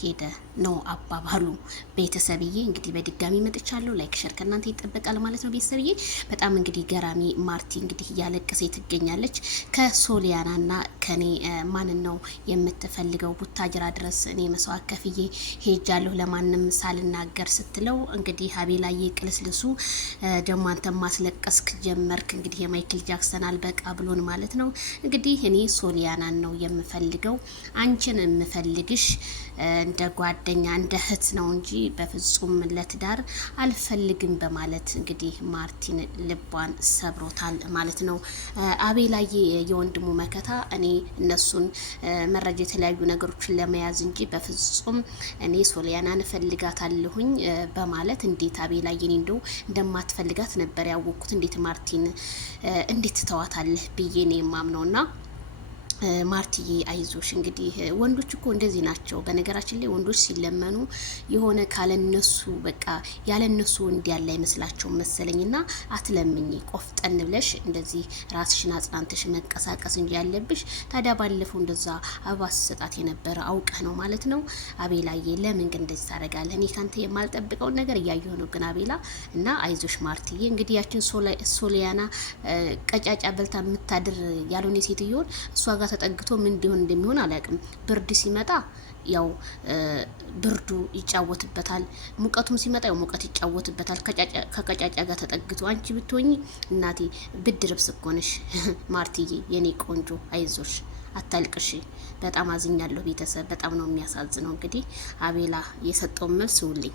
ሄደ ነው አባባሉ። ቤተሰብዬ እንግዲህ በድጋሚ መጥቻለሁ። ላይክ ሸር ከእናንተ ይጠበቃል ማለት ነው። ቤተሰብዬ በጣም እንግዲህ ገራሚ ማርቲ እንግዲህ እያለቀሰ ትገኛለች። ከሶሊያናና ከኔ ማንን ነው የምትፈልገው? ቡታጅራ ድረስ እኔ መስዋዕት ከፍዬ ሄጃለሁ ለማንም ሳልናገር ስትለው እንግዲህ አቤላዬ ቅልስልሱ ደግሞ አንተ ማስለቀስክ ጀመርክ። እንግዲህ የማይክል ጃክሰን አልበቃ ብሎን ማለት ነው። እንግዲህ እኔ ሶሊያናን ነው የምፈልገው፣ አንቺን የምፈልግሽ እንደ ጓደኛ እንደ እህት ነው እንጂ በፍጹም ለትዳር አልፈልግም በማለት እንግዲህ ማርቲን ልቧን ሰብሮታል ማለት ነው። አቤላዬ የወንድሙ መከታ እኔ እነሱን መረጃ የተለያዩ ነገሮችን ለመያዝ እንጂ በፍጹም እኔ ሶሊያናን እፈልጋታለሁኝ በማለት እንዴት አቤላዬን እንደው እንደማትፈልጋት ነበር ያወቅኩት። እንዴት ማርቲን እንዴት ትተዋታለህ ብዬ ነው የማምነውና ማርትዬ አይዞሽ። እንግዲህ ወንዶች እኮ እንደዚህ ናቸው። በነገራችን ላይ ወንዶች ሲለመኑ የሆነ ካለነሱ በቃ ያለነሱ ወንድ ያለ አይመስላቸው መሰለኝና አትለምኝ፣ ቆፍጠን ብለሽ እንደዚህ ራስሽን አጽናንተሽ መንቀሳቀስ እንጂ ያለብሽ። ታዲያ ባለፈው እንደዛ አበባ ስሰጣት የነበረ አውቀህ ነው ማለት ነው። አቤላዬ ለምን ግን እንደዚህ ታደርጋለህ? እኔ ካንተ የማልጠብቀውን ነገር እያየሁ ነው ግን አቤላ እና አይዞሽ ማርትዬ። እንግዲህ ያችን ሶሊያና ቀጫጫ በልታ የምታድር ያልሆነ ሴትዮን እሷ ጋር ተጠግቶ ምን እንዲሆን እንደሚሆን አላውቅም። ብርድ ሲመጣ ያው ብርዱ ይጫወትበታል፣ ሙቀቱም ሲመጣ ያው ሙቀት ይጫወትበታል። ከቀጫጫ ጋር ተጠግቶ አንቺ ብትሆኚ እናቴ ብድ ልብስ እኮ ነሽ። ማርትዬ የኔ ቆንጆ አይዞሽ፣ አታልቅሽ። በጣም አዝኛለሁ ቤተሰብ፣ በጣም ነው የሚያሳዝነው። እንግዲህ አቤላ የሰጠውን መልስ ውልኝ